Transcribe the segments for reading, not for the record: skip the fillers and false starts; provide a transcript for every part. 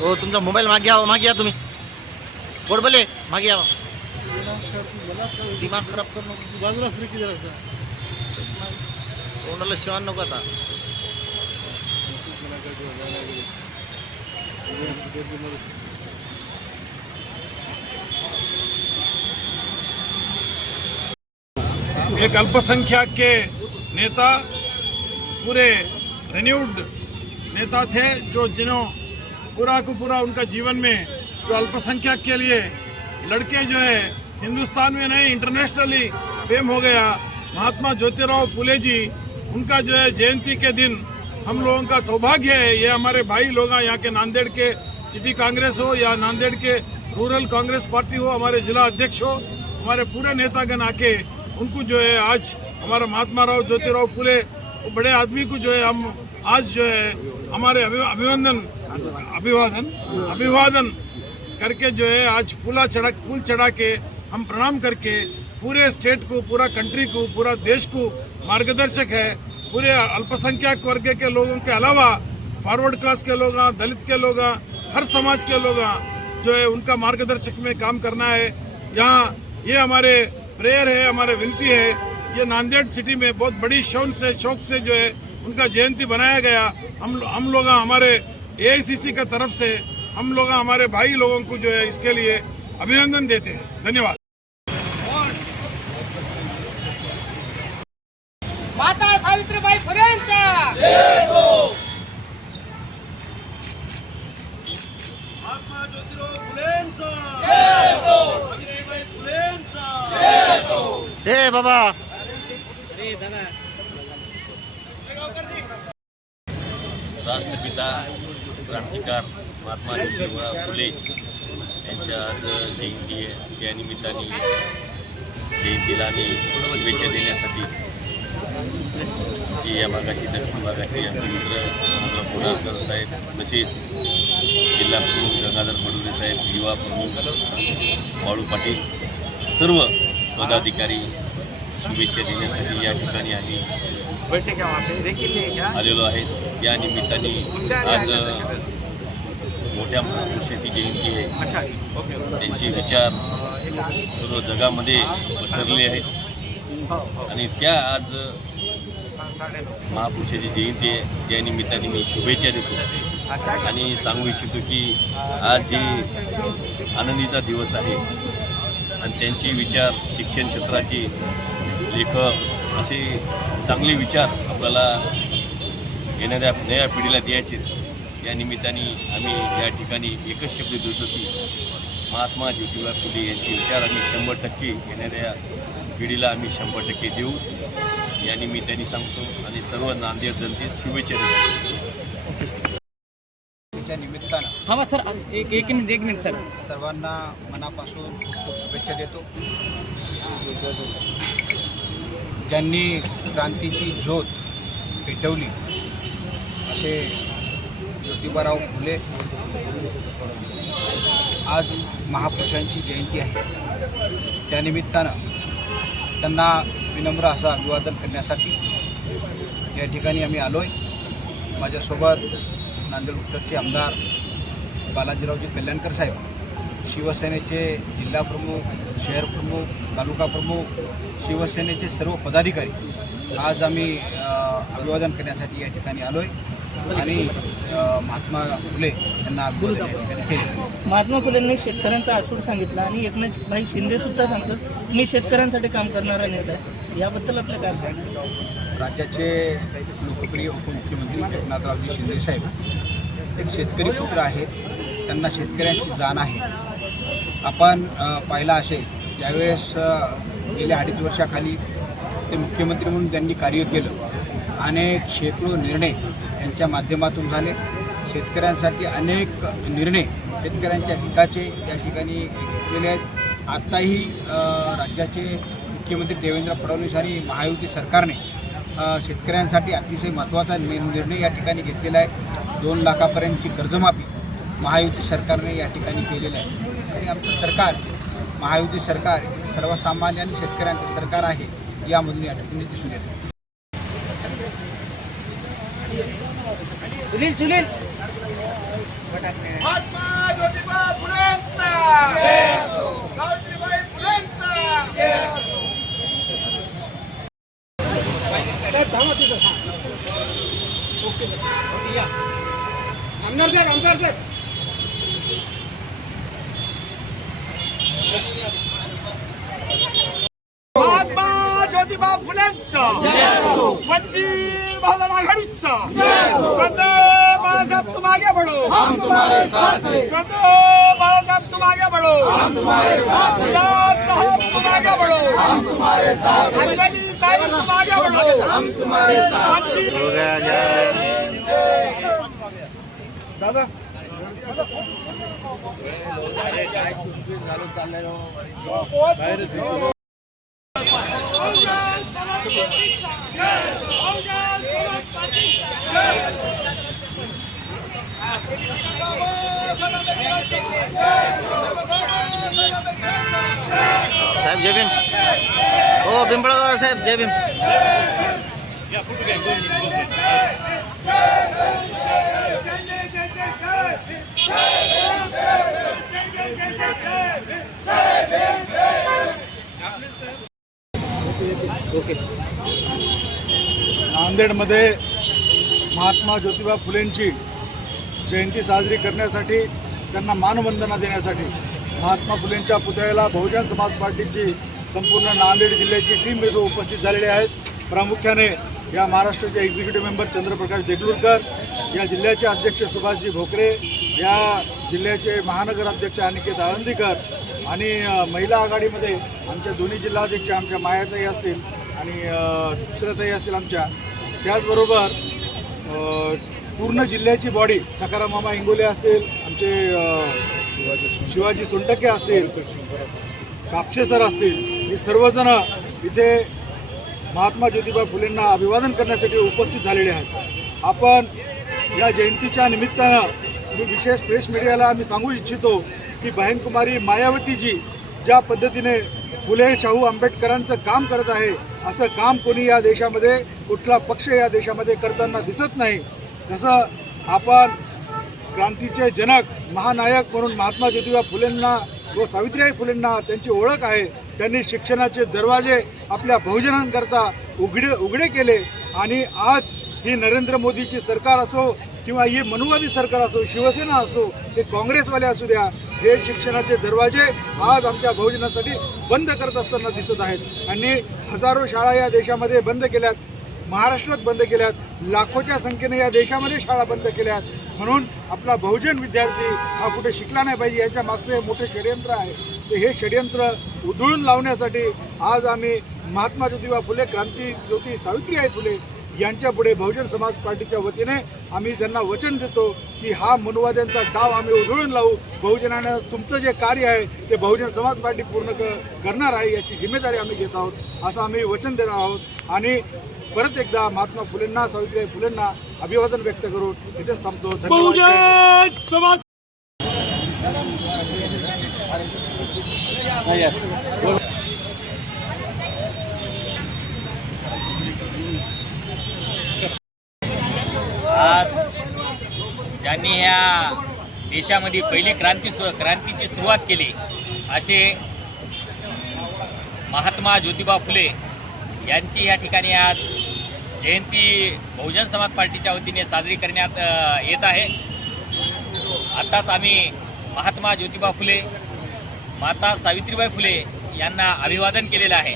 हो तुमचा मोबाईल मागे या तुम्ही बोले मागे या दिमाग खराब करू नको बाजूला फ्रिकी जरा तोंडाला शिवान नको आता एक अल्पसंख्यक के नेता पूरे रिन्यूड नेता थे जिन्हों पूरा को पूरा उनका जीवन में जो अल्पसंख्यक के लिए लड़के जो है हिंदुस्तान में नहीं इंटरनेशनली फेम हो गया महात्मा ज्योतिराव फुले जी उनका जो है जयंती के दिन हम लोगों का सौभाग्य है। ये हमारे भाई लोग यहाँ के नांदेड़ के सिटी कांग्रेस हो या नांदेड़ के रूरल कांग्रेस पार्टी हो, हमारे जिला अध्यक्ष हो, हमारे पूरे नेतागण आके उनको जो है आज हमारा महात्मा राव ज्योतिराव फुले बड़े आदमी को जो है हम आज जो है हमारे अभिवादन करके जो है आज फूल चढ़ा के हम प्रणाम करके पूरे स्टेट को, पूरा कंट्री को, पूरा देश को मार्गदर्शक है। पूरे अल्पसंख्यक वर्ग के लोगों के अलावा फॉरवर्ड क्लास के लोग, दलित के लोग, हर समाज के लोग जो है उनका मार्गदर्शक में काम करना है। यहाँ ये हमारे प्रेयर है, हमारे विनती है। ये नांदेड़ सिटी में बहुत बड़ी शौक से जो है उनका जयंती बनाया गया। हम लोग हमारे एआईसीसी का तरफ से हम लोग हमारे भाई लोगों को जो है इसके लिए अभिनंदन देते हैं। धन्यवाद। माता सावित्रीबाई फुलेंचा महात्मा ज्योतिराव फुलेंचा सावित्रीबाई फुलेंचा हे बाबा राष्ट्रपिता क्रांतिकार महात्मा ज्योतिराव फुले यांच्या आज जयंती आहे। त्या निमित्ताने जयंतीला आम्ही शुभेच्छा देण्यासाठी जी या भागाची दक्षिण भागाची आमचे मित्र बोडाळकर साहेब, तसेच जिल्हा प्रमुख गंगाधर फडणवीस साहेब, युवा प्रमुख बाळू पाटील, सर्व पदाधिकारी शुभेच्छा देण्यासाठी या ठिकाणी आम्ही आलेलो आहेत। या निमित्ताने आज मोठ्या महापुरुषाची जयंती आहे। त्यांचे विचार सर्व जगामध्ये पसरले आहेत आणि त्या आज महापुरुषाची जयंती आहे। त्या निमित्ताने मी शुभेच्छा देतो आणि सांगू इच्छितो की आज जे आनंदीचा दिवस आहे आणि त्यांचे विचार, शिक्षण क्षेत्राचे लेखक असे चांगले विचार आपल्याला येणाऱ्या नव्या पिढीला द्यायचे। या निमित्ताने आम्ही या ठिकाणी एकच शब्द देतो की महात्मा ज्योतिबा फुले यांचे विचार आम्ही 100% येणाऱ्या पिढीला आम्ही 100% देऊ या निमित्ताने सांगतो आणि सर्व नांदेड जनतेस शुभेच्छा देतो। त्या निमित्तानं थांबा सर, एक मिनिट सर, सर्वांना मनापासून खूप शुभेच्छा देतो। ज्यांनी क्रांतीची ज्योत पेटवली असे ज्योतिबाराव फुले आज महापुरुषांची जयंती आहे। त्यानिमित्तानं त्यांना विनम्र असं अभिवादन करण्यासाठी या ठिकाणी आम्ही आलो आहे। माझ्यासोबत नांदेड उत्तरचे आमदार बालाजीरावजी कल्याणकर साहेब, शिवसेनेचे जिल्हा प्रमुख, शहर प्रमुख, तालुका प्रमुख, शिवसेनेचे सर्व पदाधिकारी आज आम्ही अभिवादन करण्यासाठी या ठिकाणी आलो आहे आणि महात्मा फुले यांना अभिवादन या ठिकाणी केले। महात्मा फुलेंनी शेतकऱ्यांचा आसूड सांगितला आणि एकनाथभाई शिंदे सुद्धा सांगतात मी शेतकऱ्यांसाठी काम करणारा नेता आहे। याबद्दल आपलं काय म्हणणं आहे? राज्याचे लोकप्रिय उपमुख्यमंत्री एकनाथरावजी शिंदे साहेब एक शेतकरी पुत्र आहेत, त्यांना शेतकऱ्यांची जाण आहे। आपण पाहिला असेल ज्यावेळेस गेल्या 2.5 वर्षाखाली ते मुख्यमंत्री म्हणून त्यांनी कार्य केलं, अनेक शेकडो निर्णय यांच्या माध्यमातून झाले। शेतकऱ्यांसाठी अनेक निर्णय शेतकऱ्यांच्या हिताचे या ठिकाणी घेतलेले आहेत। आत्ताही राज्याचे मुख्यमंत्री देवेंद्र फडणवीस आणि महायुती सरकारने शेतकऱ्यांसाठी अतिशय महत्त्वाचा निर्णय या ठिकाणी घेतलेला आहे। 2 लाखापर्यंतची कर्जमाफी महायुती सरकारने या ठिकाणी केलेलं आहे आणि आमचं सरकार, महायुती सरकार हे सर्वसामान्य आणि शेतकऱ्यांचं सरकार आहे यामधून या ठिकाणी दिसून येतं। सुनील महात्मा ज्योतिबा फुलेंचा सावित्रीबाई फुलेंचा आमदार साहेब महात्मा ज्योतिबा फुलेंचा वंचित बहुजन आघाडीचा सरदार बाळासाहेब तुम आगे बढ़ो सरदार बाळासाहेब तुम आगे बढ़ो सरदार साहब तुम आगे बढ़ो अंजलि साहिब तुम आगे बढ़ो वंचित दादा साहेब जय भीम. हो पिंपळगाव साहेब जय भीम. नांदेडमध्ये महात्मा ज्योतिबा फुलेंची जयंती साजरी करण्यासाठी त्यांना मानवंदना देण्यासाठी महात्मा फुलेंच्या पुतळ्याला बहुजन समाज पार्टीची संपूर्ण नांदेड जिल्ह्याची टीम इथं उपस्थित झालेली आहेत. प्रामुख्याने या महाराष्ट्राचे एक्झिक्युटिव्ह मेंबर चंद्रप्रकाश देगलूरकर, या जिल्ह्याचे अध्यक्ष सुभाषजी भोकरे, या जिल्ह्याचे महानगर अध्यक्ष अनिकेत आळंदीकर आणि महिला आघाडीमध्ये आमच्या दोन्ही जिल्हाध्यक्ष आमच्या मायाताई असतील आणि दुसऱ्याताई असतील आमच्या, त्याचबरोबर पूर्ण जिल्ह्याची बॉडी सखाराम मामा इंगोले असतील, आमचे शिवाजी सोनटके असतील, कापसे सर असतील, हे सर्वजण इथे महात्मा ज्योतिबा फुलेंना अभिवादन करण्यासाठी उपस्थित झालेले आहेत. आपण या जयंतीच्या निमित्तानं मी विशेष प्रेस मीडियाला आम्ही सांगू इच्छितो की बहनकुमारी मायावतीजी ज्या पद्धतीने फुले शाहू आंबेडकरांचं काम करत आहे, असं काम कोणी या देशामध्ये, कुठला पक्ष या देशामध्ये करताना दिसत नाही. तसं आपण क्रांतीचे जनक महानायक म्हणून महात्मा ज्योतिबा फुलेंना व सावित्रीबाई फुलेंना त्यांची ओळख आहे. त्यांनी शिक्षणाचे दरवाजे आपल्या बहुजनांकरता उघडे केले आणि आज ही नरेंद्र मोदीची सरकार असो किंवा ही मनुवादी सरकार असो, शिवसेना असो, ते काँग्रेसवाले असू द्या, हे शिक्षणाचे दरवाजे आज आमच्या बहुजनासाठी बंद करत असताना दिसत आहेत. आणि हजारो शाळा या देशामध्ये बंद केल्यात, महाराष्ट्रात बंद केल्यात, लाखोच्या संख्येने या देशामध्ये शाळा बंद केल्यात. म्हणून आपला बहुजन विद्यार्थी हा कुठे शिकला नाही पाहिजे, याच्या मागचं हे मोठे षडयंत्र आहे. तर हे षडयंत्र उधळून लावण्यासाठी आज आम्ही महात्मा ज्योतिबा फुले, क्रांती ज्योती सावित्रीबाई फुले यांच्यापुढे बहुजन समाज पार्टीच्या वतीने आम्ही त्यांना वचन देतो की हा मनुवाद्यांचा डाव आम्ही उधळून लावू. बहुजनानं तुमचं जे कार्य आहे ते बहुजन समाज पार्टी पूर्ण करणार आहे, याची जिम्मेदारी आम्ही घेत आहोत, असं आम्ही वचन देणार आहोत. आणि परत एकदा महात्मा फुलेंना, सावित्रीबाई फुलेंना अभिवादन व्यक्त करून इथेच थांबतो. धन्यवाद. आज ज्यांनी या देशामध्ये पहिली क्रांतीची सुरुवात केली असे महात्मा ज्योतिबा फुले यांची या ठिकाणी आज जयंती बहुजन समाज पार्टीच्या वतीने साजरी करण्यात येत आहे. आत्ताच आम्ही महात्मा ज्योतिबा फुले, माता सावित्रीबाई फुले यांना अभिवादन केलेलं आहे.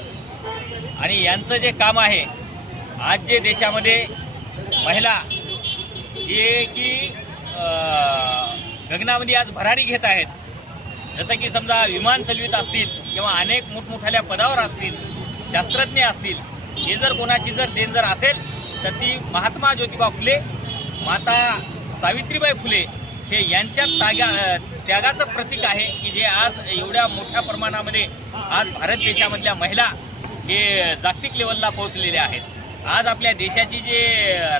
आणि यांचं जे काम आहे, आज जे देशामध्ये महिला जे की गगनामध्ये आज भरारी घेत आहेत, जसं की समजा विमान चालवित असतील किंवा अनेक मोठमोठ्या पदावर असतील, शास्त्रज्ञ असतील, हे जर कोणाची जर देण जर असेल तर ती महात्मा ज्योतिबा फुले, माता सावित्रीबाई फुले हे यांच्या त्यागाचं प्रतीक आहे की जे आज एवढ्या मोठ्या प्रमाणामध्ये आज भारत देशामधल्या महिला हे जागतिक लेवलला पोहोचलेल्या आहेत. आज आपल्या देशाची जे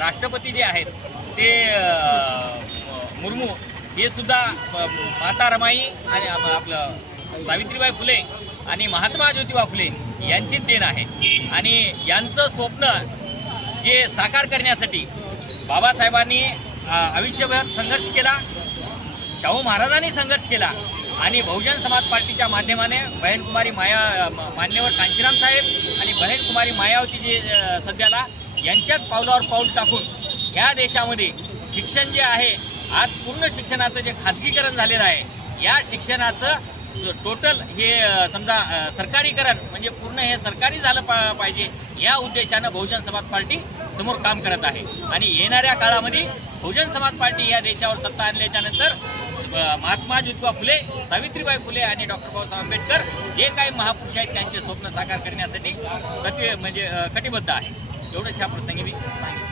राष्ट्रपती जे आहेत ते मुर्मू हे सुद्धा माता रमाई आणि आपलं सावित्रीबाई फुले आणि महात्मा ज्योतिबा फुले यांचीच देण आहे. आणि यांचं स्वप्न जे साकार करण्यासाठी बाबासाहेबांनी आयुष्यभर संघर्ष केला, शाहू महाराजांनी संघर्ष केला आणि बहुजन समाज पार्टीच्या माध्यमाने बहीणकुमारी मान्यवर कांशीराम साहेब आणि बहीणकुमारी मायावती जे सध्याला यांच्यात पावलावर पाऊल टाकून ह्या देशामध्ये शिक्षण जे आहे आज पूर्ण शिक्षणाचं जे खाजगीकरण झालेलं आहे, या शिक्षणाचं टोटल हे समजा सरकारीकरण म्हणजे पूर्ण हे सरकारी झालं पाहिजे या उद्देशानं बहुजन समाज पार्टी समोर काम करत आहे. आणि येणाऱ्या काळामध्ये बहुजन समाज पार्टी या देशावर सत्ता आणल्याच्या नंतर महात्मा ज्योतिबा फुले, सावित्रीबाई फुले आणि डॉक्टर बाबासाहेब आंबेडकर जे काही महापुरुष आहेत त्यांचे स्वप्न साकार करण्यासाठी कटिबद्ध आहे. एवढंच ह्या प्रसंगी मी सांगितलं.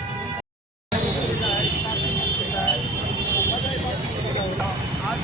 आज